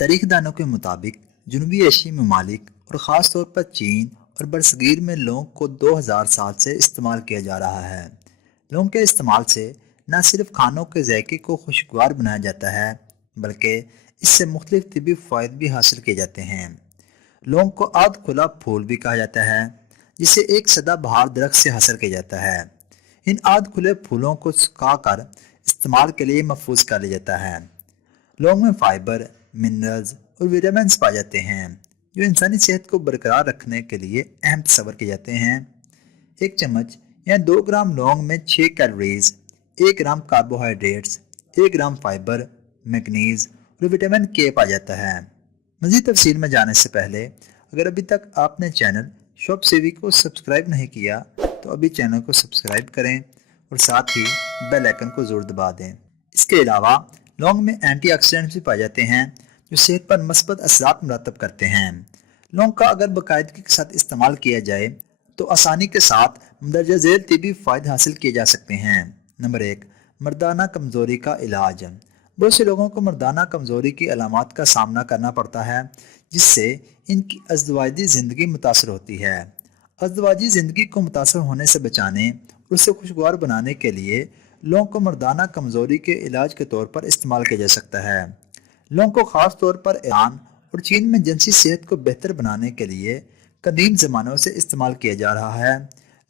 تاریخ دانوں کے مطابق جنوبی ایشیائی ممالک اور خاص طور پر چین اور برصغیر میں لونگ کو 2000 سال سے استعمال کیا جا رہا ہے۔ لونگ کے استعمال سے نہ صرف کھانوں کے ذائقے کو خوشگوار بنایا جاتا ہے بلکہ اس سے مختلف طبی فوائد بھی حاصل کیے جاتے ہیں۔ لونگ کو آدھ کھلا پھول بھی کہا جاتا ہے جسے ایک سدا بہار درخت سے حاصل کیا جاتا ہے۔ ان آدھ کھلے پھولوں کو سکھا کر استعمال کے لیے محفوظ کر لیا جاتا ہے۔ لونگ میں فائبر، منرلز اور وٹامنز پائے جاتے ہیں جو انسانی صحت کو برقرار رکھنے کے لیے اہم تصور کیے جاتے ہیں۔ ایک چمچ یا 2 گرام لونگ میں 6 calories, 1 gram carbohydrates, 1 gram fibre, manganese اور وٹامن کے پایا جاتا ہے۔ مزید تفصیل میں جانے سے پہلے اگر ابھی تک آپ نے چینل شاپ سیوی کو سبسکرائب نہیں کیا تو ابھی چینل کو سبسکرائب کریں اور ساتھ ہی بیل آئکن کو ضرور دبا دیں۔ اس کے علاوہ لونگ میں اینٹی آکسیڈنٹس بھی پائے جاتے ہیں جو صحت پر مثبت اثرات مرتب کرتے ہیں۔ لونگ کا اگر باقاعدگی کے ساتھ استعمال کیا جائے تو آسانی کے ساتھ مندرجہ ذیل طبی فوائد حاصل کیے جا سکتے ہیں۔ نمبر 1، مردانہ کمزوری کا علاج۔ بہت سے لوگوں کو مردانہ کمزوری کی علامات کا سامنا کرنا پڑتا ہے جس سے ان کی ازدواجی زندگی متاثر ہوتی ہے۔ ازدواجی زندگی کو متاثر ہونے سے بچانے اور اسے خوشگوار بنانے کے لیے لونگ کو مردانہ کمزوری کے علاج کے طور پر استعمال کیا جا سکتا ہے۔ لونگ کو خاص طور پر ایران اور چین میں جنسی صحت کو بہتر بنانے کے لیے قدیم زمانوں سے استعمال کیا جا رہا ہے۔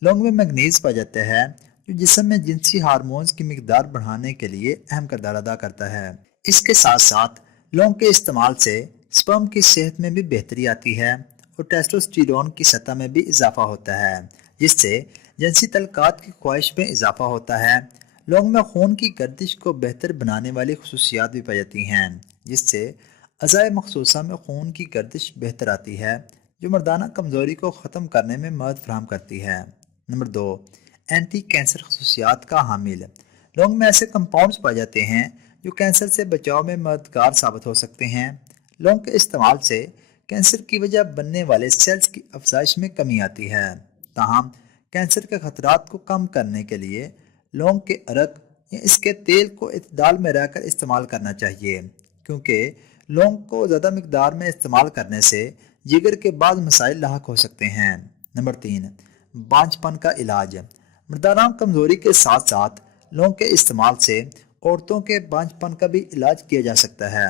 لونگ میں میگنیز پایا جاتا ہے جو جسم میں جنسی ہارمونز کی مقدار بڑھانے کے لیے اہم کردار ادا کرتا ہے۔ اس کے ساتھ ساتھ لونگ کے استعمال سے سپرم کی صحت میں بھی بہتری آتی ہے اور ٹیسٹوسٹیرون کی سطح میں بھی اضافہ ہوتا ہے جس سے جنسی تعلقات کی خواہش میں اضافہ ہوتا ہے۔ لونگ میں خون کی گردش کو بہتر بنانے والی خصوصیات بھی پائی جاتی ہیں جس سے اعضاء مخصوصہ میں خون کی گردش بہتر آتی ہے جو مردانہ کمزوری کو ختم کرنے میں مدد فراہم کرتی ہے۔ نمبر 2، اینٹی کینسر خصوصیات کا حامل۔ لونگ میں ایسے کمپاؤنڈز پائے جاتے ہیں جو کینسر سے بچاؤ میں مددگار ثابت ہو سکتے ہیں۔ لونگ کے استعمال سے کینسر کی وجہ بننے والے سیلز کی افزائش میں کمی آتی ہے۔ تاہم کینسر کے خطرات کو کم کرنے کے لیے لونگ کے عرق یا اس کے تیل کو اعتدال میں رہ کر استعمال کرنا چاہیے کیونکہ لونگ کو زیادہ مقدار میں استعمال کرنے سے جگر کے بعض مسائل لاحق ہو سکتے ہیں۔ نمبر 3، بانجھ پن کا علاج۔ مردانہ کمزوری کے ساتھ ساتھ لونگ کے استعمال سے عورتوں کے بانجھ پن کا بھی علاج کیا جا سکتا ہے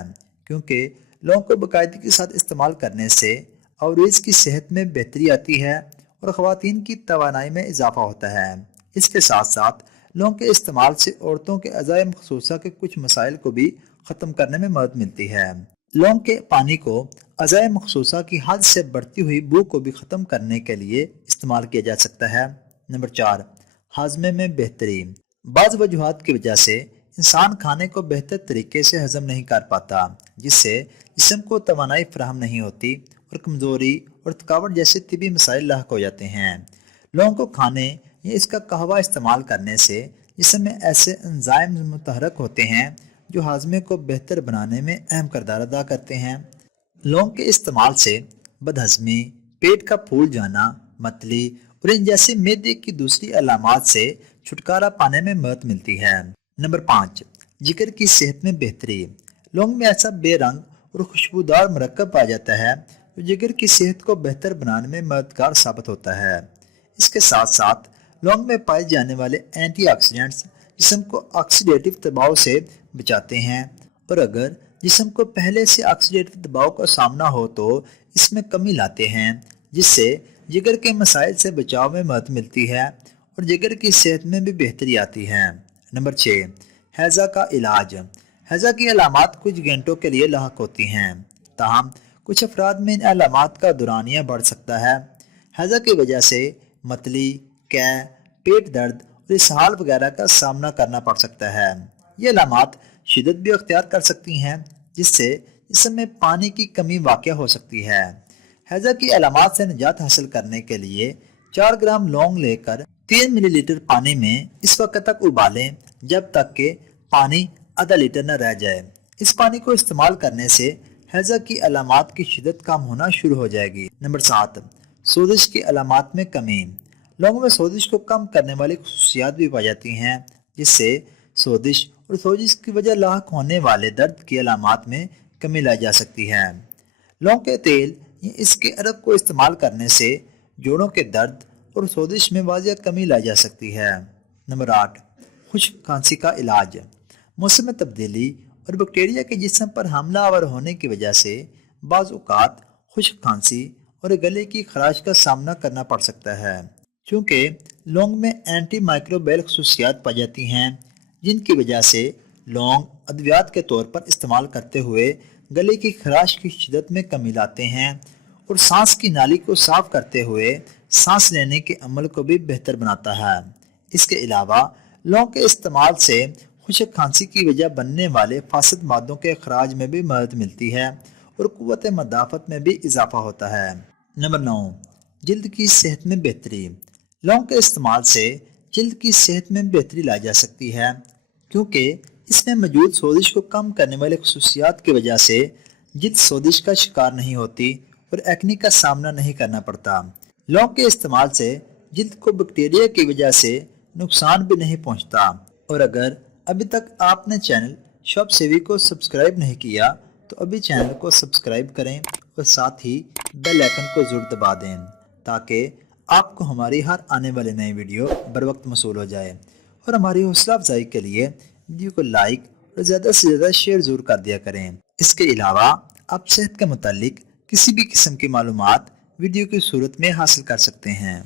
کیونکہ لونگ کو باقاعدگی کے ساتھ استعمال کرنے سے اوریز کی صحت میں بہتری آتی ہے اور خواتین کی توانائی میں اضافہ ہوتا ہے۔ اس کے ساتھ ساتھ لونگ کے استعمال سے عورتوں کے اعضاء مخصوصہ کے کچھ مسائل کو بھی ختم کرنے میں مدد ملتی ہے۔ لونگ کے پانی کو اعضاء مخصوصہ کی حد سے بڑھتی ہوئی بو کو بھی ختم کرنے کے لیے استعمال کیا جا سکتا ہے۔ نمبر 4، ہاضمے میں بہتری۔ بعض وجوہات کی وجہ سے انسان کھانے کو بہتر طریقے سے ہضم نہیں کر پاتا جس سے جسم کو توانائی فراہم نہیں ہوتی اور کمزوری اور تھکاوٹ جیسے طبی مسائل لاحق ہو جاتے ہیں۔ لونگ کو کھانے یا اس کا قہوہ استعمال کرنے سے جسم میں ایسے انزائم متحرک ہوتے ہیں جو ہاضمے کو بہتر بنانے میں اہم کردار ادا کرتے ہیں۔ لونگ کے استعمال سے بدہضمی، پیٹ کا پھول جانا، متلی اور ان جیسے معدے کی دوسری علامات سے چھٹکارا پانے میں مدد ملتی ہے۔ نمبر 5، جگر کی صحت میں بہتری۔ لونگ میں ایسا بے رنگ اور خوشبودار مرکب پایا جاتا ہے جو جگر کی صحت کو بہتر بنانے میں مددگار ثابت ہوتا ہے۔ اس کے ساتھ ساتھ لونگ میں پائے جانے والے اینٹی آکسیڈنٹس جسم کو آکسیڈیٹو دباؤ سے بچاتے ہیں اور اگر جسم کو پہلے سے آکسیڈیٹو دباؤ کا سامنا ہو تو اس میں کمی لاتے ہیں جس سے جگر کے مسائل سے بچاؤ میں مدد ملتی ہے اور جگر کی صحت میں بھی بہتری آتی ہے۔ نمبر 6، ہیضہ کا علاج۔ ہیضہ کی علامات کچھ گھنٹوں کے لیے لاحق ہوتی ہیں تاہم کچھ افراد میں ان علامات کا دورانیہ بڑھ سکتا ہے۔ ہیضہ کی وجہ سے متلی، قے، پیٹ درد اور اسہال وغیرہ کا سامنا کرنا پڑ سکتا ہے۔ یہ علامات شدت بھی اختیار کر سکتی ہیں جس سے جسم میں پانی کی کمی واقع ہو سکتی ہے۔ ہیضہ کی علامات سے نجات حاصل کرنے کے لیے 4 گرام لونگ لے کر 3 ملی لیٹر پانی میں اس وقت تک ابالیں جب تک کہ پانی آدھا لیٹر نہ رہ جائے۔ اس پانی کو استعمال کرنے سے ہیضہ کی علامات کی شدت کم ہونا شروع ہو جائے گی۔ نمبر 7، سوزش کی علامات میں کمی۔ لونگ میں سوزش کو کم کرنے والی خصوصیات بھی پائی جاتی ہیں جس سے سوزش اور سوزش کی وجہ لاحق ہونے والے درد کی علامات میں کمی لائی جا سکتی ہے۔ لونگ کے تیل یا اس کے عرق کو استعمال کرنے سے جوڑوں کے درد اور سوزش میں واضح کمی لائی جا سکتی ہے۔ نمبر 8، خشک کھانسی کا علاج۔ موسم تبدیلی اور بیکٹیریا کے جسم پر حملہ آور ہونے کی وجہ سے بعض اوقات خشک کھانسی اور گلے کی خراش کا سامنا کرنا پڑ سکتا ہے۔ چونکہ لونگ میں اینٹی مائکروبیل خصوصیات پائی جاتی ہیں، جن کی وجہ سے لونگ ادویات کے طور پر استعمال کرتے ہوئے گلے کی خراش کی شدت میں کمی لاتے ہیں اور سانس کی نالی کو صاف کرتے ہوئے سانس لینے کے عمل کو بھی بہتر بناتا ہے۔ اس کے علاوہ لونگ کے استعمال سے خشک کھانسی کی وجہ بننے والے فاسد مادوں کے اخراج میں بھی مدد ملتی ہے اور قوت مدافعت میں بھی اضافہ ہوتا ہے۔ نمبر 9، جلد کی صحت میں بہتری۔ لونگ کے استعمال سے جلد کی صحت میں بہتری لائی جا سکتی ہے، کیونکہ اس میں موجود سوزش کو کم کرنے والے خصوصیات کی وجہ سے جلد سوزش کا شکار نہیں ہوتی اور ایکنی کا سامنا نہیں کرنا پڑتا۔ لونگ کے استعمال سے جلد کو بیکٹیریا کی وجہ سے نقصان بھی نہیں پہنچتا۔ اور اگر ابھی تک آپ نے چینل شاپ سیوی کو سبسکرائب نہیں کیا تو ابھی چینل کو سبسکرائب کریں اور ساتھ ہی بیل آئیکن کو ضرور دبا دیں تاکہ آپ کو ہماری ہر آنے والے نئے ویڈیو بر وقت موصول ہو جائے۔ اور ہماری حوصلہ افزائی کے لیے ویڈیو کو لائک اور زیادہ سے زیادہ شیئر ضرور کر دیا کریں۔ اس کے علاوہ آپ صحت کے متعلق کسی بھی قسم کی معلومات ویڈیو کی صورت میں حاصل کر سکتے ہیں۔